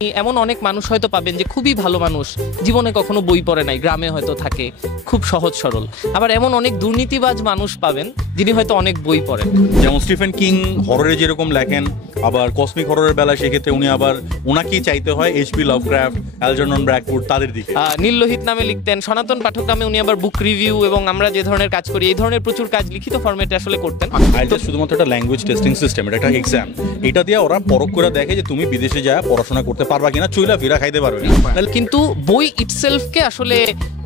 এমন অনেক মানুষ হয়তো পাবেন যে খুবই ভালো মানুষ, জীবনে কখনো বই পড়ে নাই, গ্রামে হয়তো থাকে, খুব সহজ সরল। আবার এমন অনেক দুর্নীতিবাজ মানুষ পাবেন যিনি হয়তো অনেক বই পড়েন। যেমন স্টিফেন কিং হররে যেরকম লেখেন, আবার কসমিক হররের বেলায় সেক্ষেত্রে উনি আবার ওনাকেই চাইতে হয় এইচপি লাভক্রাফট, অ্যালজার্নন ব্র্যাডফুড তাদের দিকে। নীল লোহিত নামে লিখতেন, সনাতন পাঠক নামে উনি আবার বুক রিভিউ এবং আমরা যে ধরনের কাজ করি এই ধরনের প্রচুর কাজ লিখিত ফরম্যাটে আসলে করতেন। আইএলটিএস শুধুমাত্র একটা ল্যাঙ্গুয়েজ টেস্টিং সিস্টেম, এটা একটা এক্সাম। এটা দিয়ে ওরা পরখ করে দেখে যে তুমি বিদেশে যায় পড়াশোনা করতে পারবা কিনা, চইলা ফিরা খাইতে পারবে না। কিন্তু বই ইটসেলফকে আসলে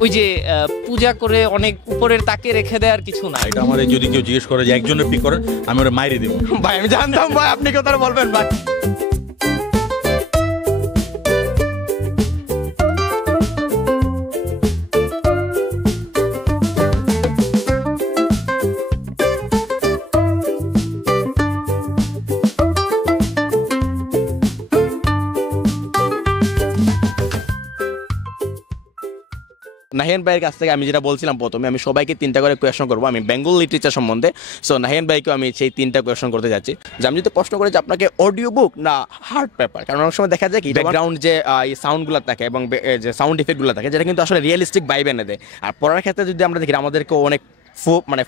ওই যে পূজা করে অনেক উপরের তাকে রেখে দেওয়ার কিছু না। এটা আমার যদি কেউ জিজ্ঞেস করে যে একজনের পিক করেন, আমি ওরা মাইরে দেবো। ভাই আমি জানতাম ভাই আপনি কথা বলবেন ভাই। নাহিয়ান ভাইয়ের কাছ থেকে আমি যেটা বলছিলাম প্রথমে, আমি সবাইকে 3টা করে কোয়েশন করবো আমি বেঙ্গল লিটারেচার সম্বন্ধে। সো নাহিয়ান ভাইকেও আমি সেই 3টা কোয়েশন করতে যাচ্ছি। যে আমি যদি প্রশ্ন করি যে আপনাকে অডিও বুক না হার্ড পেপার, কারণ অনেক সময় দেখা যায় কি ব্যাকগ্রাউন্ড যে এই সাউন্ডগুলো থাকে এবং যে সাউন্ড ইফেক্টগুলো থাকে যেটা কিন্তু আসলে রিয়েলিস্টিক ভাইব এনে দেয়। আর পড়ার ক্ষেত্রে যদি আমরা দেখি আমাদেরকে অনেক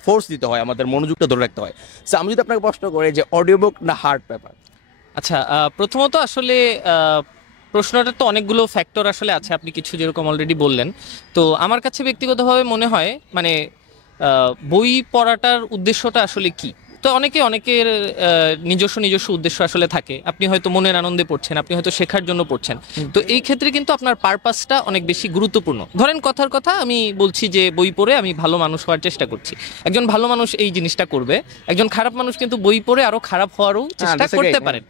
ফোর্স দিতে হয়, আমাদের মনোযোগটা ধরে রাখতে হয়। সো আমি যদি আপনাকে প্রশ্ন করি যে অডিও বুক না হার্ড পেপার। আচ্ছা, প্রথমত আসলে প্রশ্নটা তো অনেকগুলো ফ্যাক্টর আসলে আছে, আপনি কিছু যেরকম অলরেডি বললেন। তো আমার কাছে ব্যক্তিগতভাবে মনে হয় মানে বই পড়াটার উদ্দেশ্যটা আসলে কি। তো অনেকের নিজস্ব উদ্দেশ্য আসলে থাকে। আপনি হয়তো মনের আনন্দে পড়ছেন, আপনি হয়তো শেখার জন্য পড়ছেন। তো এই ক্ষেত্রে কিন্তু আপনার পারপাসটা অনেক বেশি গুরুত্বপূর্ণ। ধরেন কথার কথা আমি বলছি যে বই পড়ে আমি ভালো মানুষ হওয়ার চেষ্টা করছি, একজন ভালো মানুষ এই জিনিসটা করবে। একজন খারাপ মানুষ কিন্তু বই পড়ে আরো খারাপ হওয়ারও চেষ্টা করতে পারেন।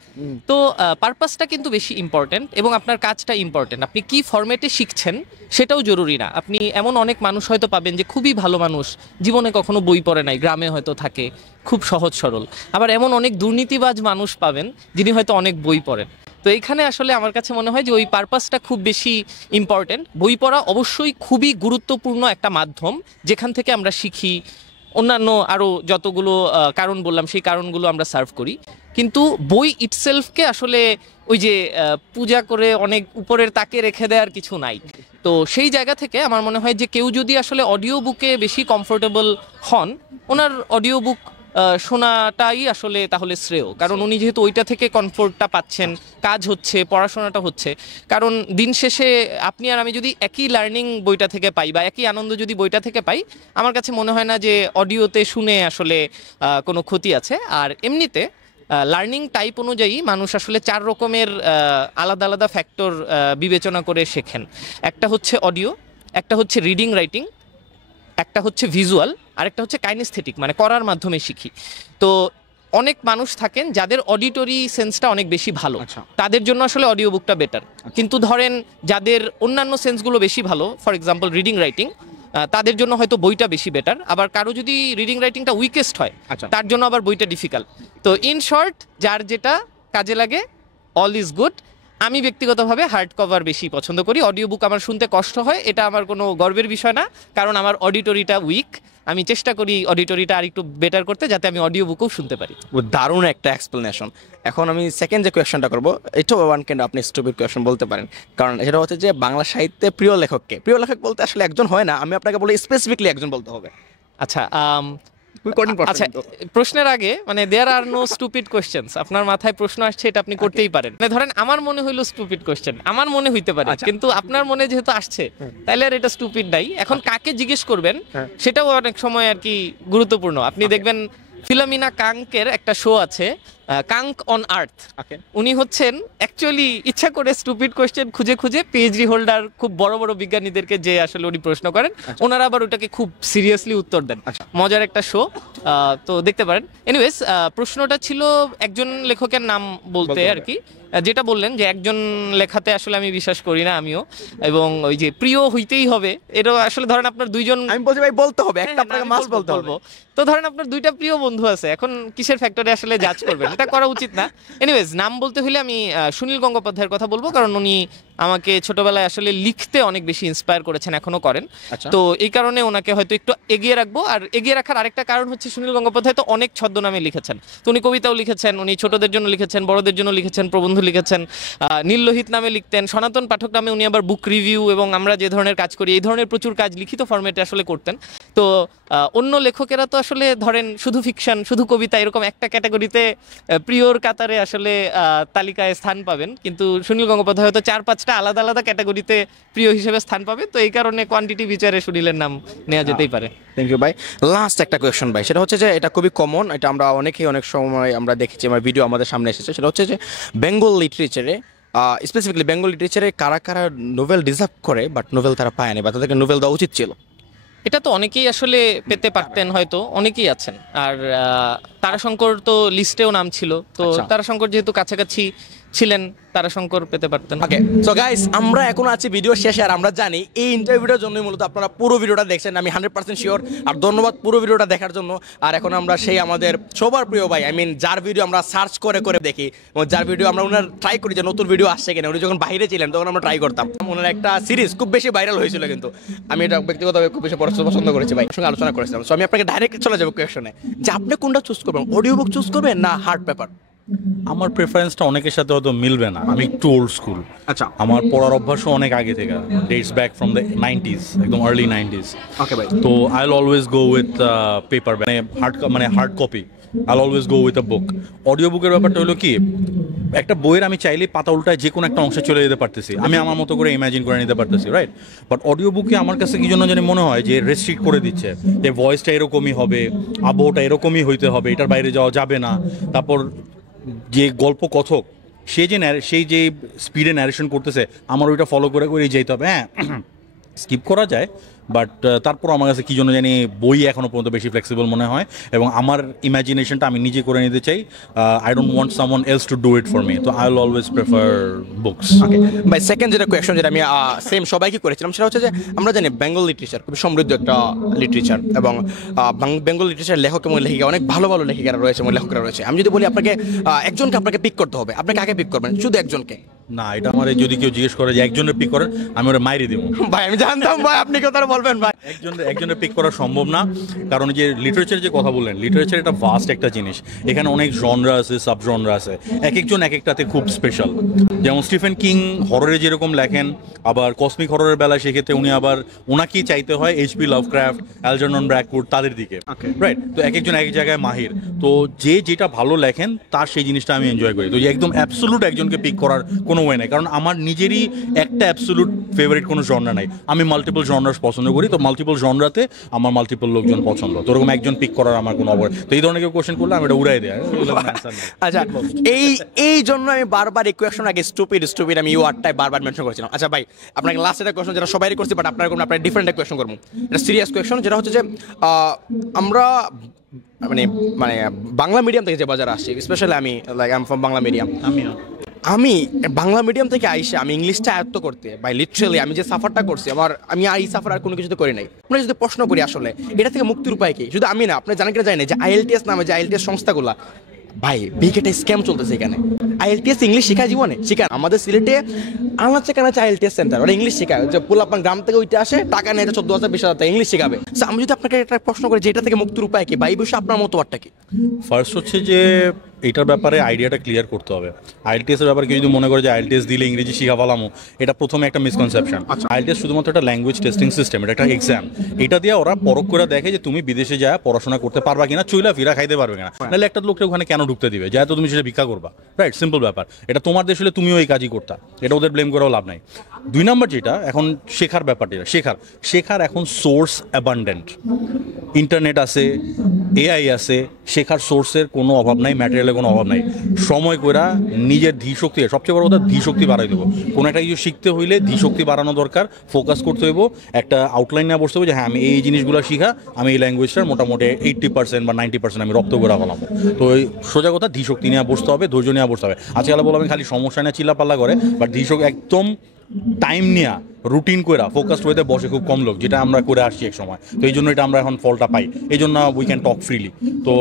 তো পারপাসটা কিন্তু বেশি ইম্পর্টেন্ট এবং আপনার কাজটা ইম্পর্টেন্ট। আপনি কি ফরম্যাটে শিখছেন সেটাও জরুরি না। আপনি এমন অনেক মানুষ হয়তো পাবেন যে খুবই ভালো মানুষ, জীবনে কখনো বই পড়ে নাই, গ্রামে হয়তো থাকে, খুব সহজ সরল। আবার এমন অনেক দুর্নীতিবাজ মানুষ পাবেন যিনি হয়তো অনেক বই পড়েন। তো এইখানে আসলে আমার কাছে মনে হয় যে ওই পারপাসটা খুব বেশি ইম্পর্টেন্ট। বই পড়া অবশ্যই খুবই গুরুত্বপূর্ণ একটা মাধ্যম যেখান থেকে আমরা শিখি, অন্যান্য আরও যতগুলো কারণ বললাম সেই কারণগুলো আমরা সার্ভ করি। কিন্তু বই ইটসেলফকে আসলে ওই যে পূজা করে অনেক উপরের তাকে রেখে দেওয়ার কিছু নাই। তো সেই জায়গা থেকে আমার মনে হয় যে কেউ যদি আসলে অডিও বুকে বেশি কমফোর্টেবল হন, ওনার অডিও বুক শোনাটাই আসলে তাহলে শ্রেয়। কারণ উনি যেহেতু ওইটা থেকে কমফোর্টটা পাচ্ছেন, কাজ হচ্ছে, পড়াশোনাটা হচ্ছে। কারণ দিন শেষে আপনি আর আমি যদি একই লার্নিং বইটা থেকে পাই বা একই আনন্দ যদি বইটা থেকে পাই, আমার কাছে মনে হয় না যে অডিওতে শুনে আসলে কোনো ক্ষতি আছে। আর এমনিতে লার্নিং টাইপ অনুযায়ী মানুষ আসলে 4 রকমের আলাদা আলাদা ফ্যাক্টর বিবেচনা করে শেখেন। একটা হচ্ছে অডিও, একটা হচ্ছে রিডিং রাইটিং, একটা হচ্ছে ভিজুয়াল, আর একটা হচ্ছে কাইনেস্থেটিক, মানে করার মাধ্যমে শিখি। তো অনেক মানুষ থাকেন যাদের অডিটরি সেন্সটা অনেক বেশি ভালো, তাদের জন্য আসলে অডিও বুকটা বেটার। কিন্তু ধরেন যাদের অন্যান্য সেন্সগুলো বেশি ভালো, ফর এক্সাম্পল রিডিং রাইটিং, তাদের জন্য হয়তো বইটা বেশি বেটার। আবার কারো যদি রিডিং রাইটিংটা উইকেস্ট হয় তার জন্য আবার বইটা ডিফিকাল্ট। তো ইন শর্ট, যার যেটা কাজে লাগে অল ইজ গুড। আমি ব্যক্তিগতভাবে হার্ড কভার বেশি পছন্দ করি। অডিও বুক আমার শুনতে কষ্ট হয়, এটা আমার কোনো গর্বের বিষয় না, কারণ আমার অডিটরিটা উইক। আমি চেষ্টা করি অডিটরিটা আর একটু বেটার করতে, যাতে আমি অডিও বুকও শুনতে পারি। দারুণ একটা এক্সপ্লেনেশন। এখন আমি সেকেন্ড যে কোয়েশনটা করবো, এটাও ওয়ান কেন আপনি স্টুপিড কোয়েশন বলতে পারেন, কারণ সেটা হচ্ছে যে বাংলা সাহিত্যে প্রিয় লেখককে। প্রিয় লেখক বলতে আসলে একজন হয় না, আমি আপনাকে বলি স্পেসিফিকলি একজন বলতে হবে। আচ্ছা, আচ্ছা, প্রশ্নের আগে মানে দেয়ার আর নো স্টুপিড কোয়েশ্চেনস। আপনার মাথায় প্রশ্ন আসছে, এটা আপনি করতেই পারেন। মানে ধরেন আমার মনে হইলো স্টুপিড কোয়েশ্চেন, আমার মনে হইতে পারে, কিন্তু আপনার মনে যেহেতু আসছে তাইলে আর এটা স্টুপিড নাই। এখন কাকে জিজ্ঞেস করবেন সেটাও অনেক সময় আর কি গুরুত্বপূর্ণ। আপনি দেখবেন ফিলোমিনা কাঙ্কের একটা শো আছে, কাঙ্ক অন আর্থ। উনি হচ্ছেন অ্যাকচুয়ালি ইচ্ছা করে স্টুপিড কোয়েশ্চেন খুঁজে খুঁজে পিএইচডি হোল্ডার খুব বড় বড় বিজ্ঞানীদেরকে যে আসলে উনি প্রশ্ন করেন, ওনারা আবার ওটাকে খুব সিরিয়াসলি উত্তর দেন। মজার একটা শো, তো দেখতে পারেন। এনিওয়েজ, প্রশ্নটা ছিল একজন লেখকের নাম বলতে আর কি। যেটা বললেন যে একজন লেখাতে আসলে আমি বিশ্বাস করি না আমিও, এবং ওই যে প্রিয় হইতেই হবে, এটা আসলে ধরেন আপনার দুইজন, আমি বলছি ভাই বলতে হবে, একটা আপনাকে মাস বলতে হবে। তো ধরেন আপনার 2টা প্রিয় বন্ধু আছে, এখন কিসের ফ্যাক্টরে আসলে জাজ করবেন? এটা করা উচিত না। এনিওয়েজ, নাম বলতে হলে আমি সুনীল গঙ্গোপাধ্যায়ের কথা বলবো, কারণ উনি আমাকে ছোটবেলায় আসলে লিখতে অনেক বেশি ইন্সপায়ার করেছেন, এখনো করেন। আচ্ছা। তো এই কারণে ওনাকে হয়তো একটু এগিয়ে রাখবো। আর এগিয়ে রাখার আরেকটা কারণ হচ্ছে সুনীল গঙ্গোপাধ্যায় তো অনেক ছদ্মনামে লিখেছেন। তো উনি কবিতাও লিখেছেন, উনি ছোটদের জন্য লিখেছেন, বড়দের জন্য লিখেছেন, প্রবন্ধ লিখেছেন, নীললোহিত নামে লিখতেন, সনাতন পাঠক নামে উনি আবার বুক রিভিউ এবং আমরা যে ধরনের কাজ করি এই ধরনের প্রচুর কাজ লিখিত ফরম্যাটে আসলে করতেন। তো অন্য লেখকেরা তো আসলে ধরেন শুধু ফিকশন, শুধু কবিতা, এরকম একটা ক্যাটাগরিতে প্রিয়র কাতারে আসলে তালিকায় স্থান পাবেন, কিন্তু সুনীল গঙ্গোপাধ্যায় হয়তো 4-5টা আলাদা আলাদা ক্যাটাগরিতে প্রিয় হিসেবে স্থান পাবে। তো এই কারণে কোয়ান্টিটি বিচারে সুনীলের নাম নেওয়া যেতেই পারে। থ্যাংক ইউ ভাই। লাস্ট একটা কোয়েশ্চন ভাই, সেটা হচ্ছে যে এটা খুবই কমন, এটা আমরা অনেকেই অনেক সময় আমরা দেখেছি, আমার ভিডিও আমাদের সামনে এসেছে। সেটা হচ্ছে যে বেঙ্গল লিটারেচারে, স্পেসিফিকলি বেঙ্গল লিটারেচারে কারা কারা নোবেল ডিজার্ভ করে বাট নোবেল তারা পায়নি, বা তাদেরকে নোবেল দেওয়া উচিত ছিল? এটা তো অনেকেই আসলে পেতে পারতেন, হয়তো অনেকেই আছেন। আর তারাশঙ্কর তো লিস্টেও নাম ছিল, তো আচ্ছা। তারাশঙ্কর যেহেতু কাছাকাছি ছিলেন, তারাশঙ্কর পেতে পারতেন। ওকে, সো গাইস, আমরা এখন আছি ভিডিও শেষে, আর আমরা জানি এই ইন্টারভিউটার জন্যই মূলত আপনারা পুরো ভিডিওটা দেখছেন, আমি 100% শিওর। আর ধন্যবাদ পুরো ভিডিওটা দেখার জন্য। আর এখন আমরা সেই আমাদের সবার প্রিয় ভাই, আই মিন যার ভিডিও আমরা সার্চ করে করে দেখি, এবং যার ভিডিও আমরা ওনার ট্রাই করি যে নতুন ভিডিও আসছে কিনা। উনি যখন বাইরে ছিলেন তখন আমরা ট্রাই করতাম। ওনার একটা সিরিজ খুব বেশি ভাইরাল হয়েছিল, কিন্তু আমি এটা ব্যক্তিগতভাবে খুব বেশি পছন্দ করেছি ভাই, সঙ্গে আলোচনা করেছিলাম। সো আমি আপনাকে ডাইরেক্ট চলে যাবো কোয়েশনে, যে আপনি কোনটা চুজ করবেন, অডিও বুক চুজ করবেন না হার্ড পেপার? আমার প্রেফারেন্সটা অনেকের সাথে হয়তো মিলবে না, আমি একটু ওল্ড স্কুল। আচ্ছা। আমার পড়ার অভ্যাসও অনেক আগে থেকে, dates back from the 90s, একদম আর্লি 90s। ওকে ভাই। তো I will always go with paper, মানে hard copy. I always go with a book. Audio বুকের ব্যাপারটা হলো কি, একটা বইয়ের আমি চাইলে পাতা উল্টায় যে কোনো একটা অংশে চলে যেতে পারতেছি, আমি আমার মতো করে ইমাজিন করে নিতে পারতেছি, রাইট? বাট অডিও বুকে আমার কাছে কি জন্য জানি মনে হয় যে রেস্ট্রিক্ট করে দিচ্ছে, যে ভয়েসটা এরকমই হবে, আবহটা এরকমই হইতে হবে, এটার বাইরে যাওয়া যাবে না। তারপর যে গল্প কথক সেই যে স্পিডে ন্যারেশন করতেছে, আমার ওইটা ফলো করে করেই যেতে হবে। হ্যাঁ, স্কিপ করা যায়, বাট তারপর আমার কাছে কী জন্য জানি বই এখনও পর্যন্ত বেশি ফ্লেক্সিবল মনে হয়, এবং আমার ইমাজিনেশনটা আমি নিজে করে নিতে চাই। I don't want someone else to do it for me, তো I will always prefer books. Okay ভাই, সেকেন্ড যেটা কোয়েশ্চন, যেটা আমি সেম সবাইকে করেছিলাম, সেটা হচ্ছে যে আমরা জানি বেঙ্গল লিটারেচার খুবই সমৃদ্ধ একটা লিটারেচার, এবং বেঙ্গল লিটারেচার লেখক এবং লেখিকা অনেক ভালো ভালো লেখিকারা রয়েছে এবং লেখকরা রয়েছে। আমি যদি বলি আপনাকে একজনকে আপনাকে পিক করতে হবে, আপনি কাকে পিক করবেন? শুধু একজনকে? না, এটা আমার যদি কেউ জিজ্ঞেস করে যে একজনের পিক করেন, আমি ওরা মাইরে দেবো। ভাই আমি জানতাম ভাই আপনি কথা বলবেন ভাই। একজনের পিক করা সম্ভব না, কারণ যে লিটারেচারের যে কথা বললেন, লিটারেচার এটা ভাস্ট একটা জিনিস, এখানে অনেক জনরা আছে, সাব জনরা আছে, এক একজন এক একটাতে খুব স্পেশাল। যেমন স্টিফেন কিং হররে যেরকম লেখেন, আবার কসমিক হররের বেলায় সেক্ষেত্রে উনি আবার ওনাকেই চাইতে হয় এইচপি লাভক্রাফট, অ্যালজারনন ব্র্যাকউড তাদের দিকে, রাইট? তো এক একজন এক এক জায়গায় মাহির, তো যে যেটা ভালো লেখেন তার সেই জিনিসটা আমি এনজয় করি। তো একদম অ্যাবসোলুট একজনকে পিক করার কোনো ওয়ে নাই, কারণ আমার নিজেরই একটা অ্যাবসোলুট ফেভারিট কোনো জনরা নাই, আমি মাল্টিপল জনরাস পছন্দ করি। তো মাল্টিপল জনরাতে আমার মাল্টিপল লোকজন পছন্দ, তো ওরকম একজন পিক করার আমার কোনো অবস্থা। তো এই ধরনের কেউ কোয়েশ্চেন করলে আমি এটা উড়াই দেয়। আচ্ছা, এই জন্য আমি বারবার এই কোয়েশ্চন আগে স্টুপিড আমি ইউ আরটাই বারবার মেনশন করেছিলাম। আচ্ছা ভাই, আপনাকে লাস্ট একটা কোয়েশ্চন যেটা সবাই করছি, বাট আপনার কোনো ডিফারেন্ট একটা কোয়েশ্চন করবো, এটা সিরিয়াস কোয়েশ্চন, যেটা হচ্ছে যে আমরা মানে মানে বাংলা মিডিয়াম থেকে যে বাজারে আসছি, স্পেশালি আমি like I am from Bangla medium, আমি বাংলা মিডিয়াম থেকে আইসে আমি ইংলিশটা আয়ত্ত করতে বাই লিটারালি আমি যে সাফারটা করছি, আমি এই সাফার আর কোনো কিছুতে করি নাই। আমরা যদি প্রশ্ন করি আসলে এটা থেকে মুক্তির উপায় কি, শুধু আমি না, আপনি জানেন কিনা জানেন যে আইএলটিএস নামে যে আইএলটিএস সংস্থাগুলা, ভাই বিগেটা স্ক্যাম চলতেছে এখানে। আইএলটিএস ইংলিশ শেখা জীবনে শেখান, আমাদের সিলেটে আনাচে কানাচে আইএলটিএস সেন্টার, ওরা ইংলিশ শেখায়, যে পোলাপান গ্রাম থেকে ওইটা আসে, টাকা নেয় 14,000 20,000 টাকা ইংলিশ শেখাবে। সো আমি যদি আপনাকে একটা প্রশ্ন করি যে এটা থেকে মুক্তির উপায় কি, বা এই বিষয়ে আপনার মতবাদটা কি? ফার্স্ট হচ্ছে যে এটার ব্যাপারে আইডিয়াটা ক্লিয়ার করতে হবে। আইএলটিএস এর ব্যাপারে কেউ যদি মনে করে যে আইএলটিএস দিলে ইংরেজি শিখা ফেলামো, এটা প্রথমে একটা মিসকনসেপশন। আইএলটিএস শুধুমাত্র একটা ল্যাঙ্গুয়েজ টেস্টিং সিস্টেম, এটা একটা এক্সাম। এটা দিয়ে ওরা পরখ করে দেখে যে তুমি বিদেশে যায় পড়াশোনা করতে পারবা কিনা, চইলা ফিরা খাইতে পারবে কিনা, নাহলে একটা লোকটা ওখানে কেন ঢুকতে দিবে, যায় তো তুমি সেটা ভিক্ষা করবা, রাইট? সিম্পল ব্যাপার। এটা তোমার দেশ হলে তুমিও এই কাজই করতা, এটা ওদের ব্লেম করেও লাভ নাই। 2 নম্বর যেটা এখন শেখার ব্যাপারটা, শেখার এখন সোর্স অ্যাবান্ডেন্ট, ইন্টারনেট আছে, এআই আছে, শেখার সোর্সের কোনো অভাব নাই, ম্যাটেরিয়ালের কোনো অভাব নাই। সময় কইরা নিজের ধীশক্তি, সবচেয়ে বড় কথা ধীশক্তি বাড়াই দেবো। কোনো একটা কিছু শিখতে হইলে ধীশক্তি বাড়ানো দরকার, ফোকাস করতে হইব, একটা আউটলাইন নিয়ে বসতে হবে যে হ্যাঁ আমি এই জিনিসগুলো শিখা, আমি এই ল্যাঙ্গুয়েজটার মোটামুটি 80% বা 90% আমি রপ্ত করে ফেলাবো। তো ওই সোজা কথা ধীশক্তি নিয়ে বসতে হবে, ধৈর্য নিয়ে বসতে হবে। আজকাল বললাম খালি সমস্যা নিয়ে চিল্লাপাল্লা করে, বাট ধীশক্তি একদম টাইম নেওয়া রুটিন করে ফোকাসড ওয়েতে বসে খুব কম লোক, যেটা আমরা করে আসছি এক সময়। তো এই জন্য এটা আমরা এখন ফলটা পাই, এই জন্য উই ক্যান টক ফ্রিলি। তো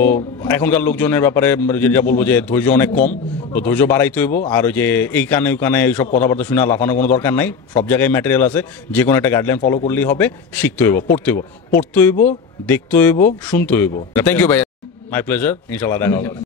এখনকার লোকজনের ব্যাপারে যেটা বলবো যে ধৈর্য অনেক কম, তো ধৈর্য বাড়াইতে হইব। আর ওই যে এই কানে ওই কানে এইসব কথাবার্তা শুনে লাফানোর কোনো দরকার নাই, সব জায়গায় ম্যাটেরিয়াল আছে, যে কোনো একটা গাইডলাইন ফলো করলেই হবে। শিখতে হইব, পড়তে হইব, দেখতে হইব, শুনতে হইব। থ্যাংক ইউ ভাই। মাই প্লেজার, ইনশাল্লাহ দেখা হবে।